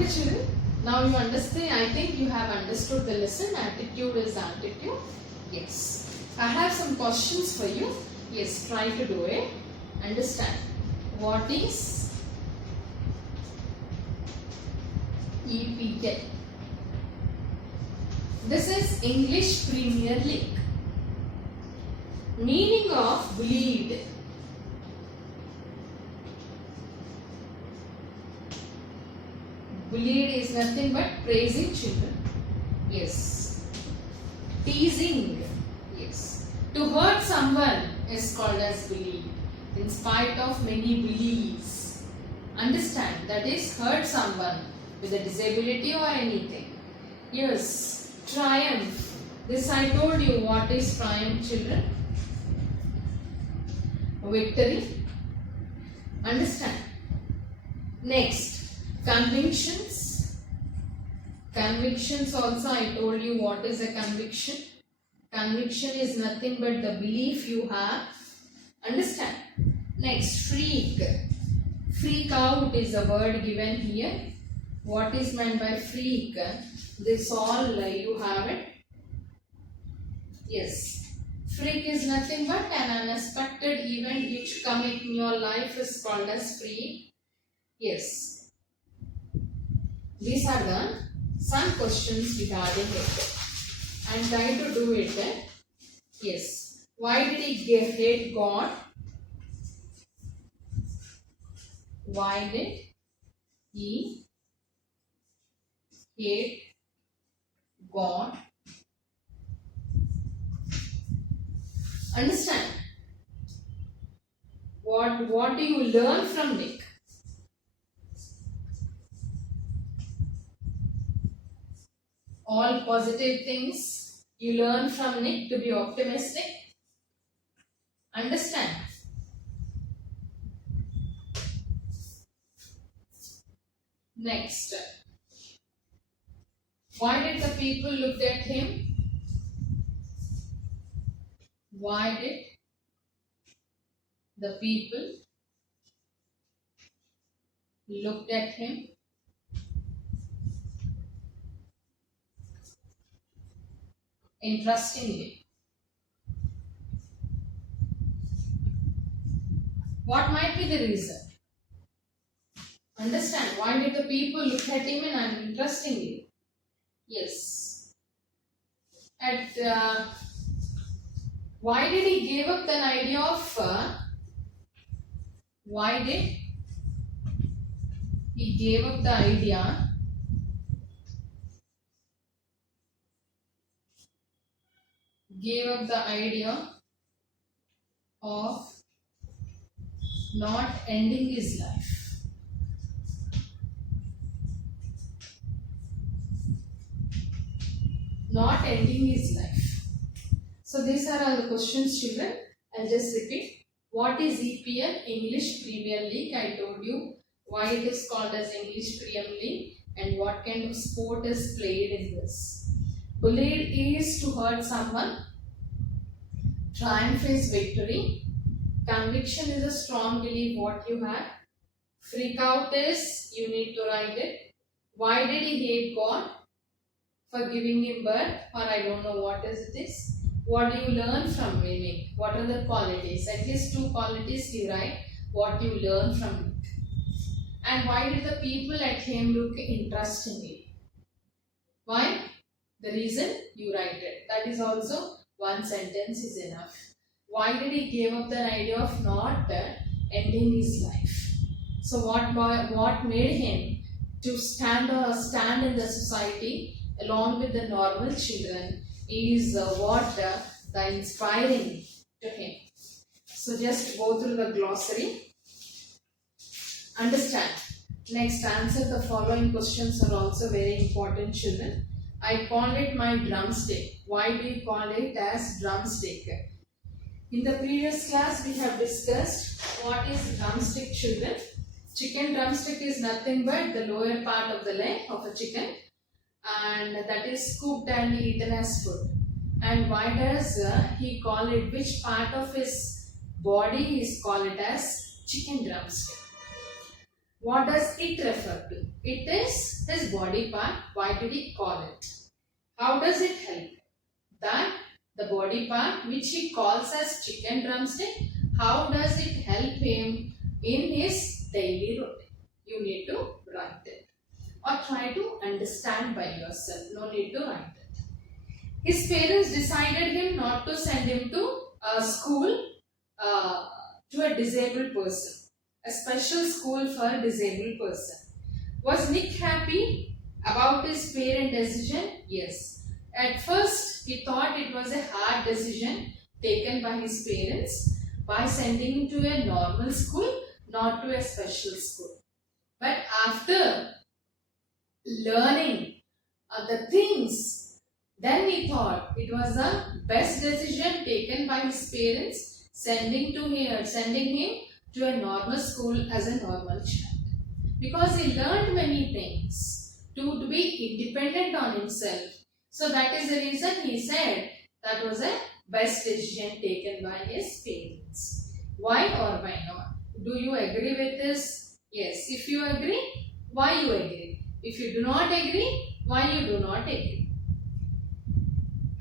Okay children, now you understand. I think you have understood the lesson. Attitude is altitude. Yes. I have some questions for you. Yes, try to do it. Understand. What is EPL? This is English Premier League. Meaning of bleed. Bullied is nothing but praising children. Yes. Teasing. Yes. To hurt someone is called as bullied. In spite of many bullies. Understand, that is hurt someone with a disability or anything. Yes. Triumph. This I told you what is triumph, children. Victory. Understand. Next. Convictions. Convictions also I told you what is a conviction. Conviction is nothing but the belief you have. Understand. Next, freak. Freak out is a word given here. What is meant by freak? This all you have it. Yes. Freak is nothing but an unexpected event which come in your life is called as freak. Yes. These are the some questions regarding it. And try to do it. Yes. Why did he hate God? Why did he hate God? Understand. What do you learn from Nick? All positive things you learn from Nick to be optimistic. Understand. Next. Why did the people look at him? Why did the people look at him? Interestingly. What might be the reason? Understand. Why did the people look at him and interestingly? Yes. Why did he give up the idea of why did he gave up the idea of not ending his life? Not ending his life. So these are all the questions, children. I'll just repeat. What is EPL? English Premier League. I told you why it is called as English Premier League and what kind of sport is played in this. Bullied is to hurt someone. Triumph is victory. Conviction is a strong belief what you have. Freak out is you need to write it. Why did he hate God? For giving him birth, or I don't know what is this. What do you learn from meaning? What are the qualities? At least 2 qualities you write. What you learn from it. And why did the people at him look interestingly? Why? The reason you write it. That is also 1 sentence is enough. Why did he give up the idea of not ending his life? So what made him to stand in the society along with the normal children is the inspiring to him. So just go through the glossary. Understand. Next, answer the following questions are also very important, children. I call it my drumstick. Why do you call it as drumstick? In the previous class we have discussed what is drumstick, children. Chicken drumstick is nothing but the lower part of the leg of a chicken, and that is cooked and eaten as food. And why does he call it, which part of his body is called it as chicken drumstick? What does it refer to? It is his body part. Why did he call it? How does it help? That the body part which he calls as chicken drumstick, how does it help him in his daily routine? You need to write it or try to understand by yourself. No need to write it. His parents decided him not to send him to a school to a disabled person, a special school for a disabled person. Was Nick happy about his parent decision? Yes. At first, he thought it was a hard decision taken by his parents by sending him to a normal school, not to a special school. But after learning the things, then he thought it was the best decision taken by his parents, sending him to a normal school as a normal child. Because he learned many things to be independent on himself. So that is the reason he said that was a best decision taken by his parents. Why or why not? Do you agree with this? Yes. If you agree, why you agree? If you do not agree, why you do not agree?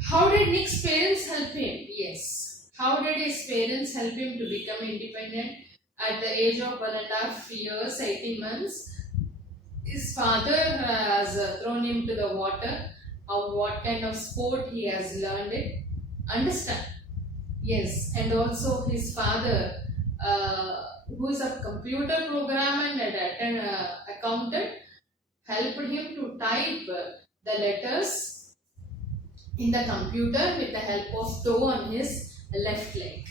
How did Nick's parents help him? Yes. How did his parents help him to become independent? At the age of 1.5 years, 18 months, his father has thrown him to the water. What kind of sport he has learned it. Understand? Yes. And also his father, who is a computer programmer and an accountant, helped him to type the letters in the computer with the help of toe on his left leg.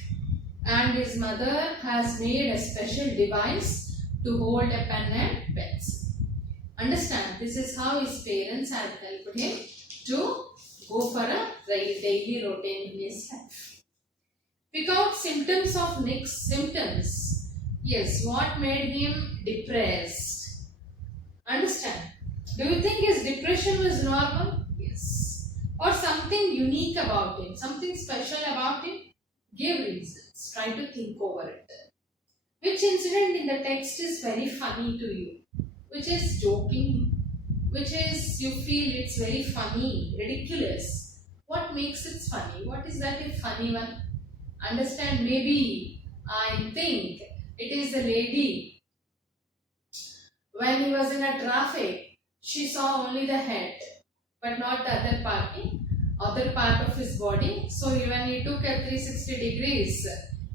And his mother has made a special device to hold a pen and pencil. Understand? This is how his parents have helped him to go for a daily routine in his life. Pick out symptoms of Nick's symptoms. Yes, what made him depressed? Understand? Do you think his depression was normal? Yes. Or something unique about him, something special about him? Give reasons. Try to think over it. Which incident in the text is very funny to you? Which is joking? Which is you feel it's very funny, ridiculous? What makes it funny? What is that a funny one? Understand? Maybe I think it is the lady. When he was in a traffic, she saw only the head, but not the other part of his body. So when he took a 360 degrees,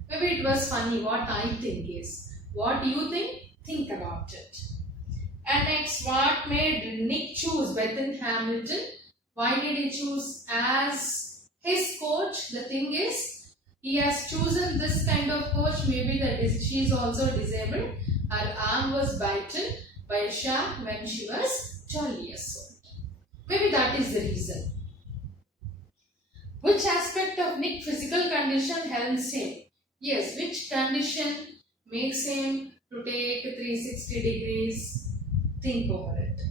maybe it was funny. What I think is, what you think? Think about it. And next, what made Nick choose Bethany Hamilton? Why did he choose as his coach? The thing is, he has chosen this kind of coach. Maybe she is also disabled. Her arm was bitten by a shark when she was 12 years old. Maybe that is the reason. Which aspect of Nick's physical condition helps him? Yes, which condition makes him to take 360 degrees? Think over it.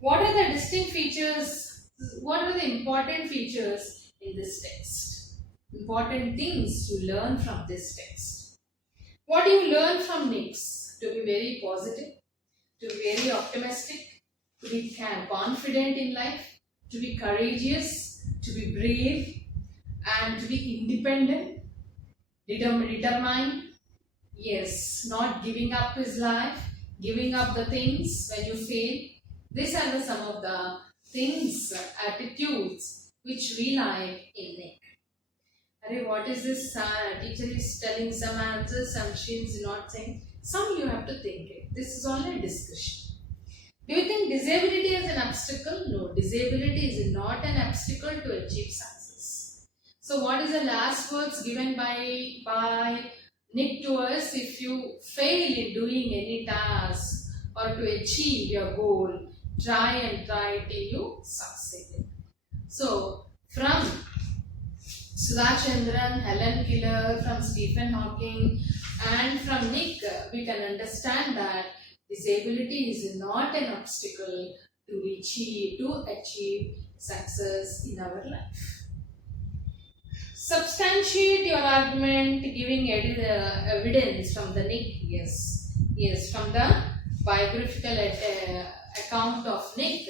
What are the distinct features? What are the important features in this text? Important things to learn from this text. What do you learn from Nick's? To be very positive, to be very optimistic, to be confident in life, to be courageous, to be brave, and to be independent, determined. Yes, not giving up his life, giving up the things when you fail. These are some of the things, attitudes which we like in Nick. Arey, what is this? Teacher is telling some answers, some she is not saying. Some you have to think it. This is only a discussion. Do you think disability is an obstacle? No, disability is not an obstacle to achieve success. So what is the last words given by Nick to us? If you fail in doing any task or to achieve your goal, try till you succeed. So from Sudha Chandran, Helen Keller, from Stephen Hawking, and from Nick, we can understand that disability is not an obstacle to achieve success in our life. Substantiate your argument, giving evidence from the Nick. Yes, from the biographical account of Nick,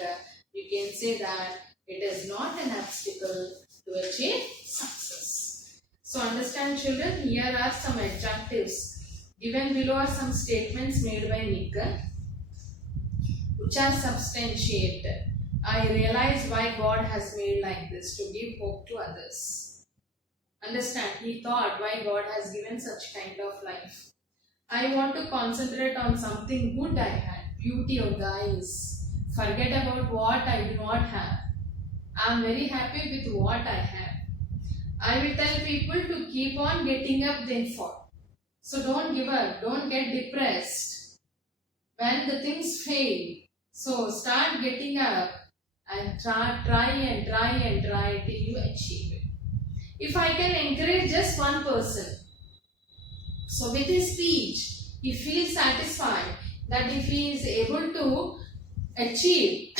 you can say that it is not an obstacle to achieve success. So understand children, here are some adjectives. Given below are some statements made by Nick which are substantiated. I realize why God has made like this, to give hope to others. Understand, he thought why God has given such kind of life. I want to concentrate on something good I had, beauty of the eyes. Forget about what I do not have. I am very happy with what I have. I will tell people to keep on getting up then fall. So don't give up, don't get depressed when the things fail. So start getting up and try till you achieve it. If I can encourage just one person, so with his speech, he feels satisfied that if he is able to achieve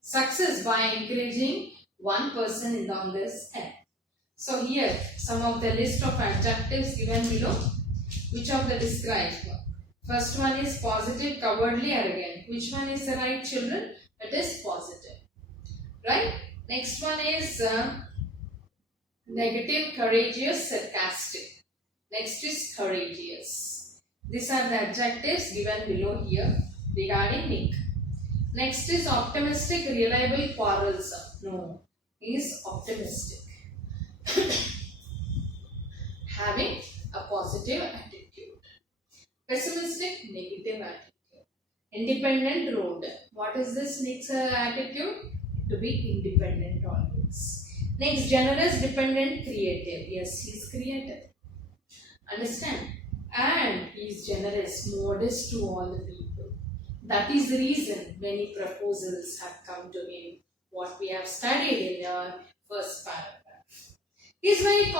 success by encouraging one person on this earth. So here, some of the list of adjectives given below. Which of the described? First one is positive, cowardly, arrogant. Which one is the right, children? It is positive. Right? Next one is negative, courageous, sarcastic. Next is courageous. These are the adjectives given below here regarding Nick. Next is optimistic, reliable, quarrelsome. No, he is optimistic. Having a positive attitude. Pessimistic, negative attitude. Independent, rude. What is this Nick's attitude? To be independent always. Next, generous, dependent, creative. Yes, he is creative. Understand? And he is generous, modest to all the people. That is the reason many proposals have come to him. What we have studied in our first paragraph. He is very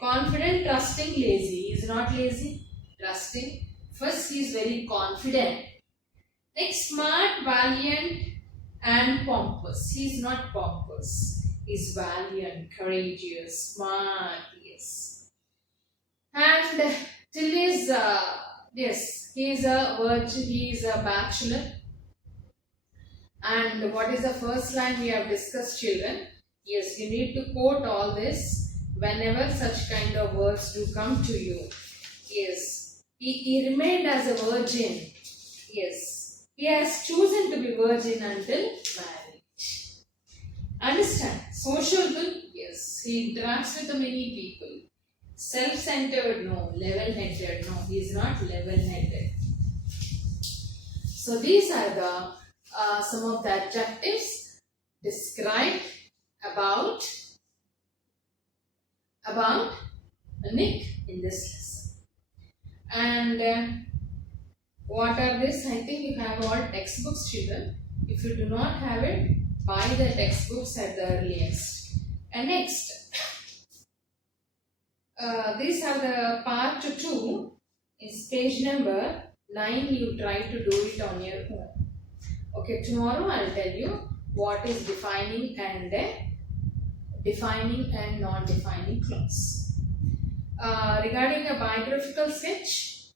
confident, trusting, lazy. He is not lazy, trusting. First, he is very confident. Next, smart, valiant, and pompous. He is not pompous. He is valiant, courageous, smart. Yes. And till his yes, he is a virgin. He is a bachelor. And what is the first line we have discussed, children? Yes, you need to quote all this whenever such kind of words do come to you. Yes, he remained as a virgin. Yes, he has chosen to be virgin until marriage. Understand? Sociable, yes, he interacts with many people. Self-centered, no. Level-headed, no. He is not level-headed. So these are the some of the adjectives described about Nick in this lesson. And what are this? I think you have all textbooks, children. If you do not have it, buy the textbooks at the earliest. And next, these are the part 2. Is page number 9. You try to do it on your own. Okay, tomorrow I'll tell you what is defining and non-defining clause. Regarding a biographical sketch,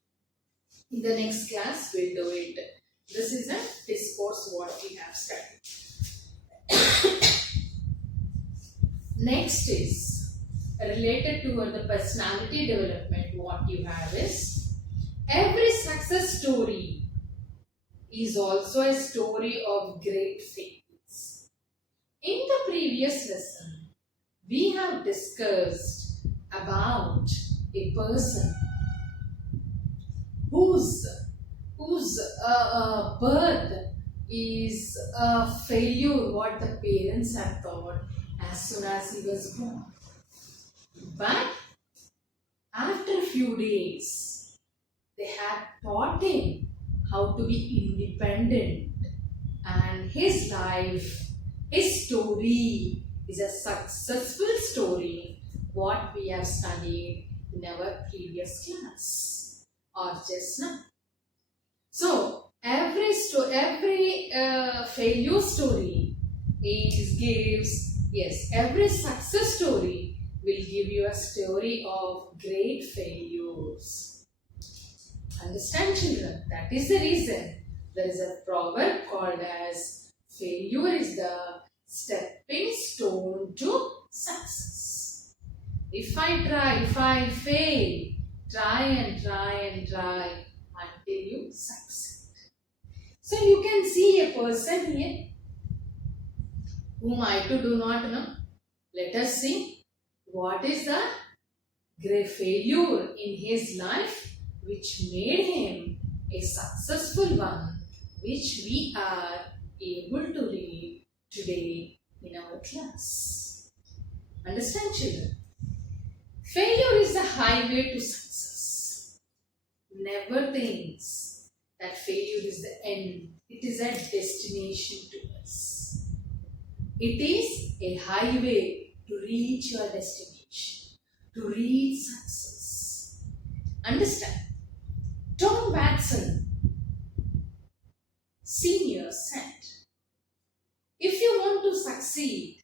in the next class we'll do it. This is a discourse what we have studied. Next is related to the personality development. What you have is every success story is also a story of great failures. In the previous lesson, we have discussed about a person whose birth is a failure, what the parents had thought as soon as he was born. But after a few days, they had taught him how to be independent, and his life, his story is a successful story what we have studied in our previous class or just now. So every failure story every success story will give you a story of great failures. Understand, children? That is the reason There is a proverb called as failure is the stepping stone to success. If I fail, try and try and try until you succeed. So you can see a person here whom I too do not know. Let us see what is the great failure in his life which made him a successful one, which we are able to read today in our class. Understand, children? Failure is the highway to success. Never thinks that failure is the end. It is a destination to us. It is a highway to reach your destination, to reach success. Understand? Tom Watson Senior said, if you want to succeed,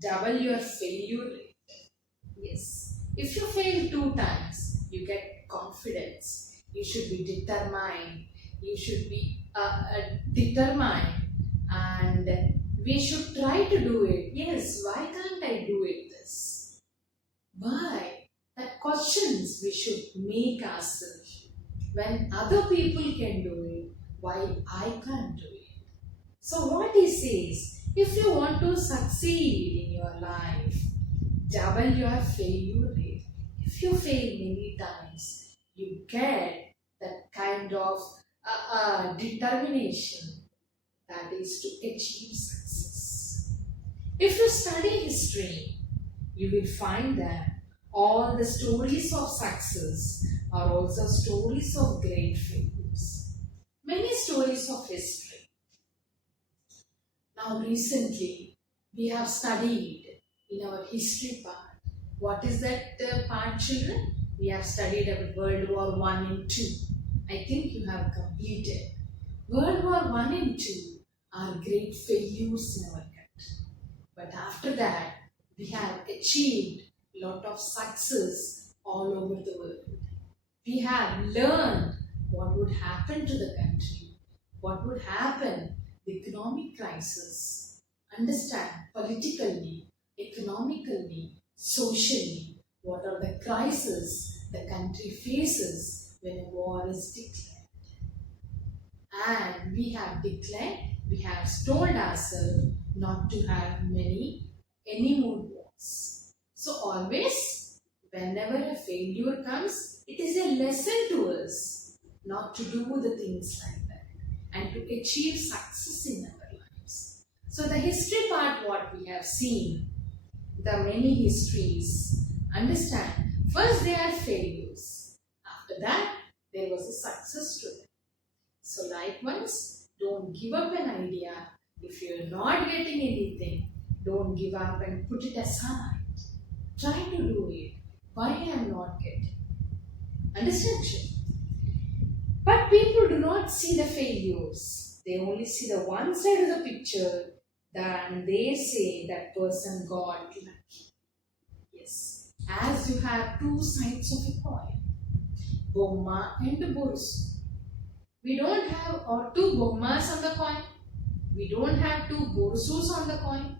double your failure rate. Yes. If you fail 2 times, you get confidence. You should be determined. You should be determined, and we should try to do it. Yes, why can't I do it this? Why? That questions we should make ourselves. When other people can do it, why I can't do it? So what he says, if you want to succeed in your life, double your failure rate. If you fail many times, you get that kind of determination that is to achieve success. If you study history, you will find that all the stories of success are also stories of great failures. Many stories of history. Now recently, we have studied in our history part. What is that part, children? We have studied about World War I and II. I think you have completed. World War I and II are great failures in our country. But after that, we have achieved a lot of success all over the world. We have learned what would happen to the country, what would happen, the economic crisis, understand politically, economically, socially, what are the crises the country faces when a war is declared. And we have told ourselves not to have any more wars. So always, whenever a failure comes, it is a lesson to us not to do the things like that and to achieve success in our lives. So the history part, what we have seen, the many histories, understand, first they are failures. After that, there was a success to them. So likewise, don't give up an idea. If you are not getting anything, don't give up and put it aside. Try to do it. Why I am not getting? Understand, children? But people do not see the failures. They only see the one side of the picture. Then they say that person got lucky. Yes. As you have 2 sides of a coin, Bomma and Borusu. We don't have 2 Bommas on the coin. We don't have 2 Borusus on the coin.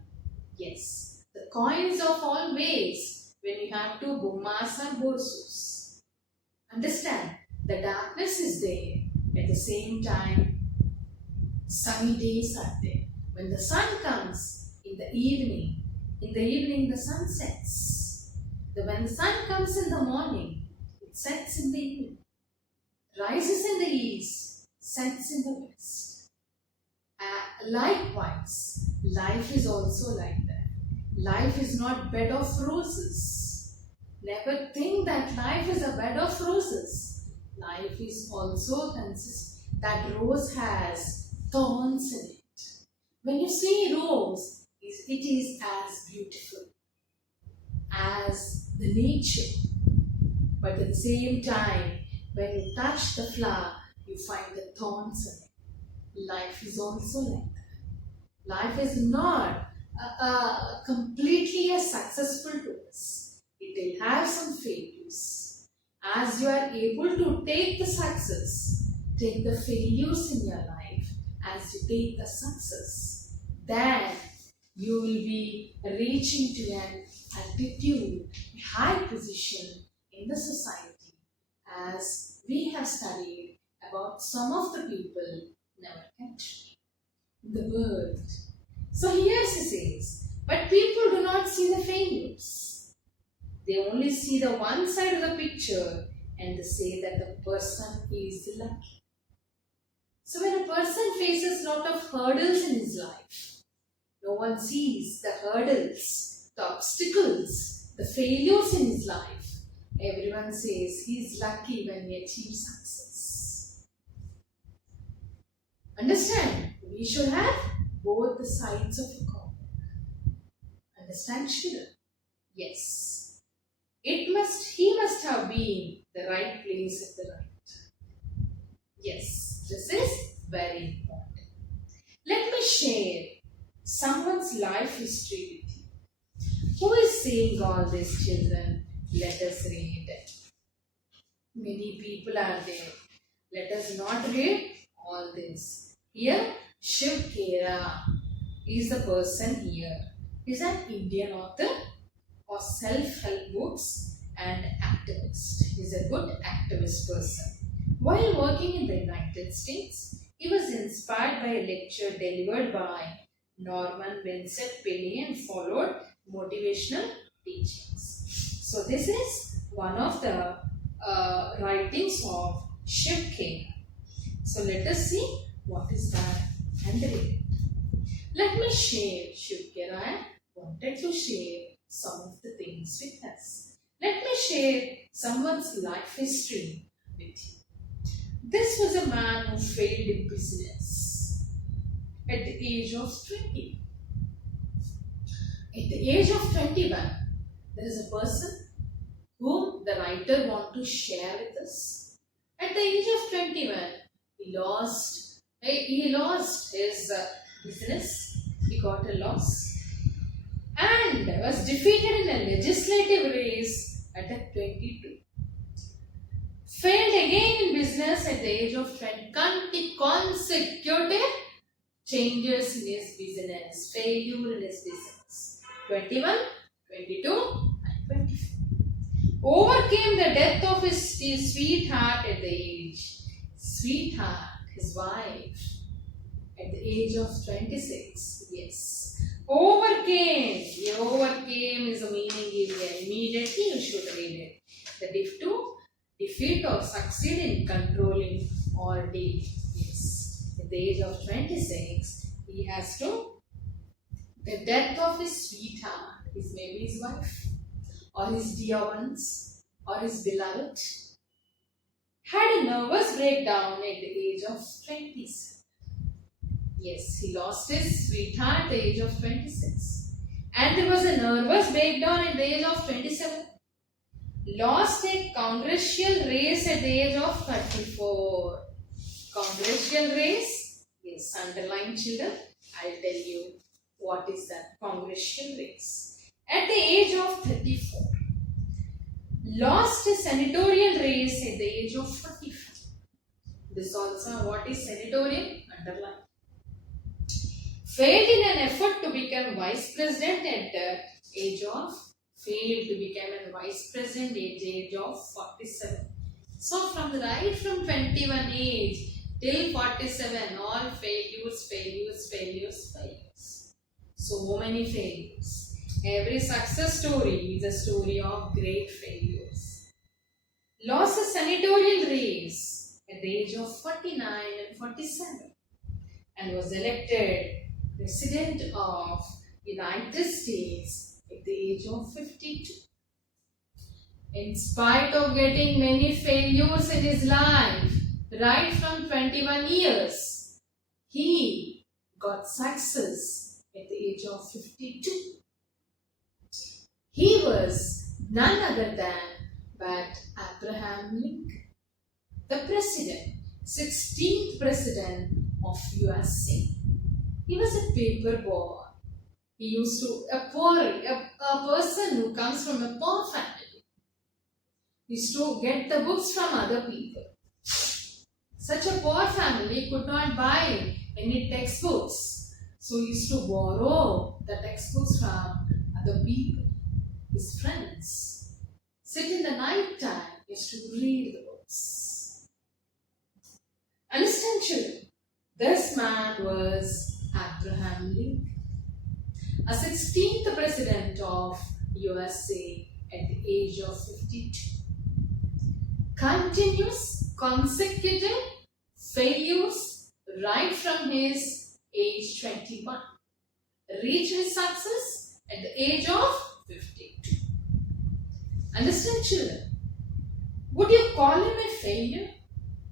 Yes. The coin is of all ways when you have 2 Bommas and Borusus. Understand? The darkness is there. At the same time, sunny days are there. When the sun comes in the evening the sun sets. When the sun comes in the morning, it sets in the evening. Rises in the east, sets in the west. Likewise, life is also like that. Life is not bed of roses. Never think that life is a bed of roses. Life is also that rose has thorns in it. When you see rose, it is as beautiful as the nature. But at the same time, when you touch the flower, you find the thorns in it. Life is also like that. Life is not completely as successful to us. It will have some failures. As you are able to take the success, take the failures in your life, as you take the success, then you will be reaching to an altitude, a high position in the society, as we have studied about some of the people in our country, in the world. So here she says, but people do not see the failures. They only see the one side of the picture and they say that the person is lucky. So when a person faces a lot of hurdles in his life, no one sees the hurdles, the obstacles, the failures in his life. Everyone says he is lucky when he achieves success. Understand? We should have both the sides of a coin. Understand, children? Yes. He must have been the right place at the right time. Yes, this is very important. Let me share someone's life history with you. Who is saying all this, children? Let us read it. Many people are there. Let us not read all this. Here, Shiv Khera is the person here. He is an Indian author of self-help books and activist. He is a good activist person. While working in the United States, he was inspired by a lecture delivered by Norman Vincent Peale and followed motivational teachings. So this is one of the writings of Shiv Khera. So let us see what is that and read it. Let me share, Shiv Khera. I wanted to share some of the things with us. Let me share someone's life history with you. This was a man who failed in business at the age of 20. At the age of 21, there is a person whom the writer wants to share with us. At the age of 21, he lost his business. He got a loss and was defeated in a legislative race at 22. Failed again in business at the age of 20. Consecutive changes in his business. Failure in his business. 21, 22 and 24. Overcame the death of his sweetheart at the age. Sweetheart, his wife, at the age of 26. Yes. Overcame. He overcame is the meaning here. Immediately you should read it. The defeat or succeed in controlling ordeal. Yes. At the age of 26, he has to, the death of his sweetheart, is maybe his wife, or his dear ones, or his beloved, had a nervous breakdown at the age of 27. Yes, he lost his sweetheart at the age of 26. And there was a nervous breakdown at the age of 27. Lost a congressional race at the age of 34. Congressional race? Yes, underline, children. I'll tell you what is that congressional race. At the age of 34. Lost a senatorial race at the age of 45. This also, what is senatorial? Underline. Failed in an effort to become vice president at the age of, failed to become a vice president at the age of 47. So from 21 age till 47, all failures. So many failures. Every success story is a story of great failures. Lost a senatorial race at the age of 49 and 47 and was elected President of United States at the age of 52. In spite of getting many failures in his life, right from 21 years, he got success at the age of 52. He was none other than but Abraham Lincoln, the president, 16th president of USA. He was a paper boy. He used to, a person who comes from a poor family, used to get the books from other people. Such a poor family could not buy any textbooks. So he used to borrow the textbooks from other people, his friends. Sit in the night time, he used to read the books. Understand, children? This man was Abraham Lincoln, a 16th president of USA at the age of 52. Continuous, consecutive failures right from his age 21. Reached his success at the age of 52. Understand, children? Would you call him a failure?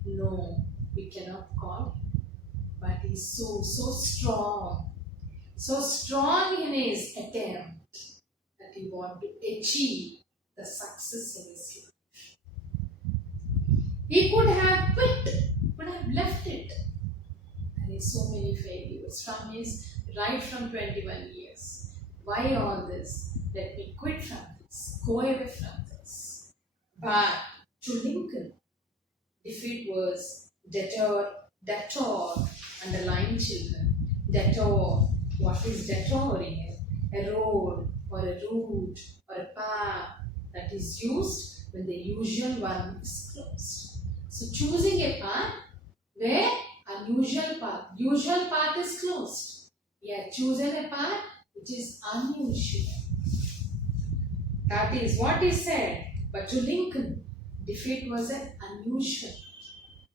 No, we cannot call him. But he's so strong. So strong in his attempt that he wanted to achieve the success in his life. He could have quit, could have left it. There is so many failures from his right from 21 years. Why all this? Let me quit from this, go away from this. But to Lincoln, defeat was detour, underline, children. Detour. What is detouring? A road or a route or a path that is used when the usual one is closed. So choosing a path where unusual path is closed. We are choosing a path which is unusual. That is what he said. But to Lincoln, defeat was an unusual.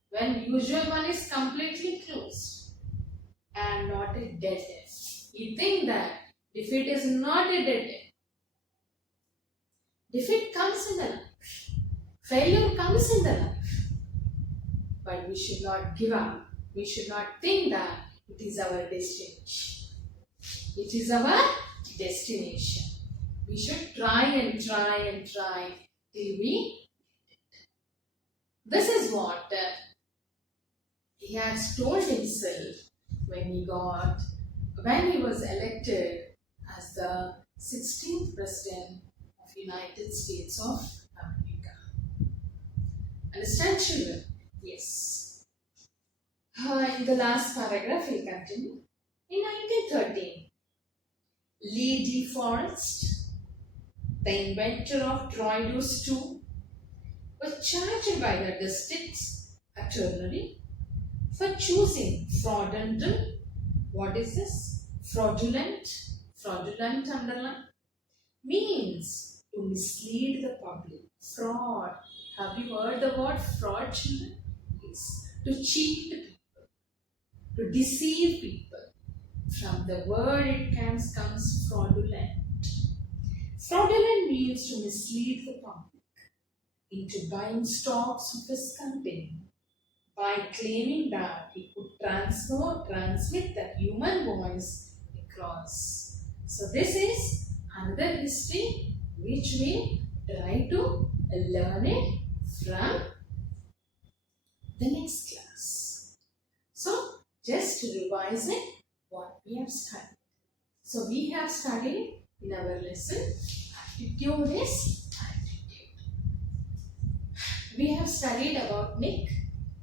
When usual one is completely closed and not a dead end. You think that defeat is not a dead end. Defeat comes in the life. Failure comes in the life. But we should not give up. We should not think that it is our destination. It is our destination. We should try and try and try till we get it. This is what he has told himself when he was elected as the 16th President of the United States of America. Understand, children? Yes. In the last paragraph, we continue. In 1913, Lee De Forest, the inventor of Droidus II, was charged by the district attorney for choosing fraudulent. What is this? Fraudulent underline means to mislead the public. Fraud. Have you heard the word fraud, children? Yes. To cheat people, to deceive people. From the word it comes fraudulent. Fraudulent means to mislead the public into buying stocks of his company by claiming that he could transmit the human voice across. So this is another history which we try to learn it from the next class. So just revise it what we have studied. So we have studied in our lesson aptitude is aptitude. We have studied about Nick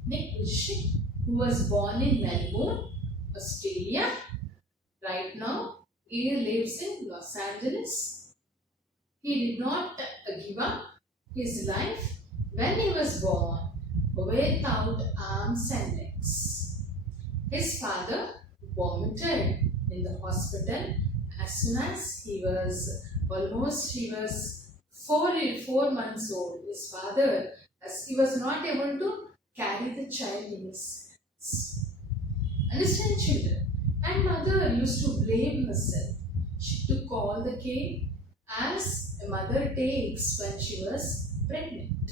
Vujicic, who was born in Melbourne, Australia. Right now he lives in Los Angeles. He did not give up his life when he was born without arms and legs. His father vomited in the hospital as soon as he was 4 months old. His father, as he was not able to carry the child in his hands. Understand, children? And mother used to blame herself. She took all the care as a mother takes when she was pregnant.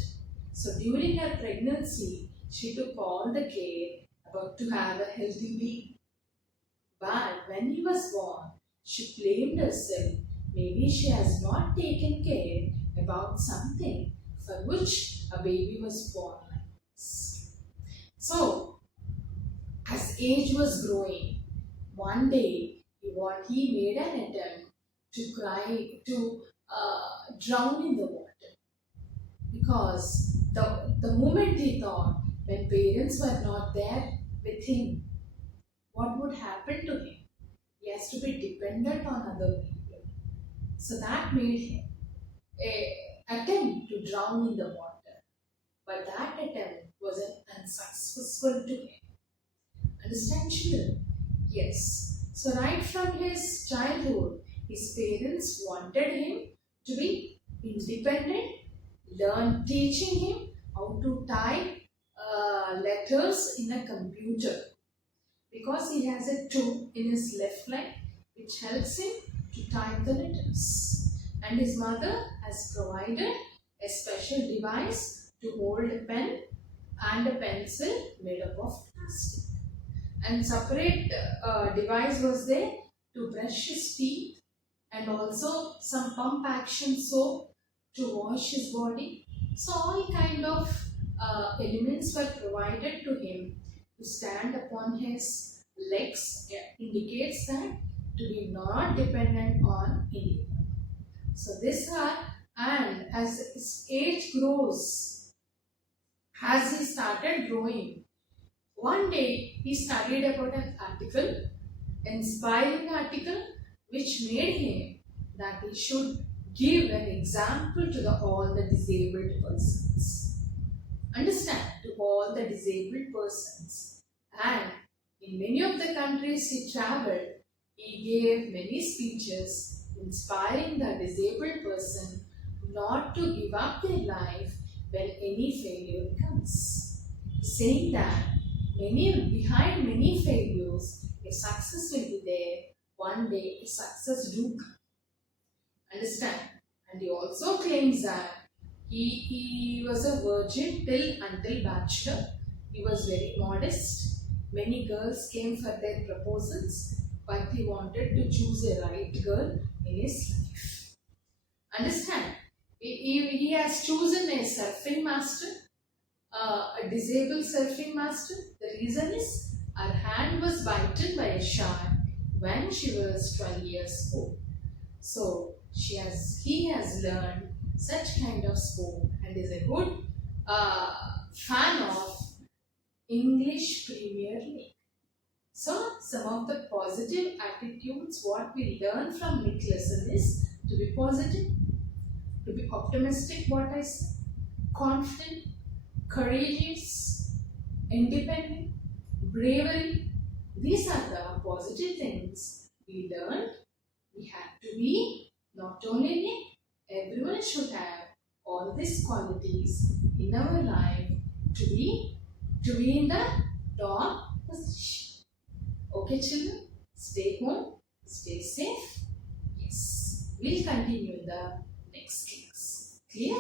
So during her pregnancy, she took all the care about to have a healthy baby. But when he was born, she blamed herself. Maybe she has not taken care about something for which a baby was born like this. So, as age was growing, one day he made an attempt to drown in the water, because the moment he thought when parents were not there with him, what would happen to him? He has to be dependent on other people. So that made him attempt to drown in the water. But that attempt was unsuccessful to him. Understand, children? Yes. So right from his childhood, his parents wanted him to be independent, teaching him how to type letters in a computer, because he has a tool in his left leg which helps him to type the letters. And his mother has provided a special device to hold a pen and a pencil made up of plastic. And separate device was there to brush his teeth, and also some pump action soap to wash his body. So all kind of elements were provided to him to stand upon his legs. Indicates that to be not dependent on anyone. So this are, and as his age grows, as he started growing, one day he studied about an article, inspiring article, which made him that he should give an example to all the disabled persons. Understand, to all the disabled persons. And in many of the countries he travelled, he gave many speeches inspiring the disabled person not to give up their life when any failure comes. Saying that behind many failures, a success will be there. One day, a success do come. Understand? And he also claims that he was a virgin until bachelor. He was very modest. Many girls came for their proposals, but he wanted to choose a right girl in his life. Understand? He has chosen a surfing master, a disabled surfing master. The reason is her hand was bitten by a shark when she was 12 years old. So he has learned such kind of sport and is a good fan of English Premier League. So some of the positive attitudes what we learn from Nick lesson is to be positive, to be optimistic, what I say, confident, courageous, independent, bravery. These are the positive things we learned. We have to be, not only Nick, everyone should have all these qualities in our life to be in the top position. Okay, children, stay home, stay safe. Yes, we'll continue in the next class. Clear?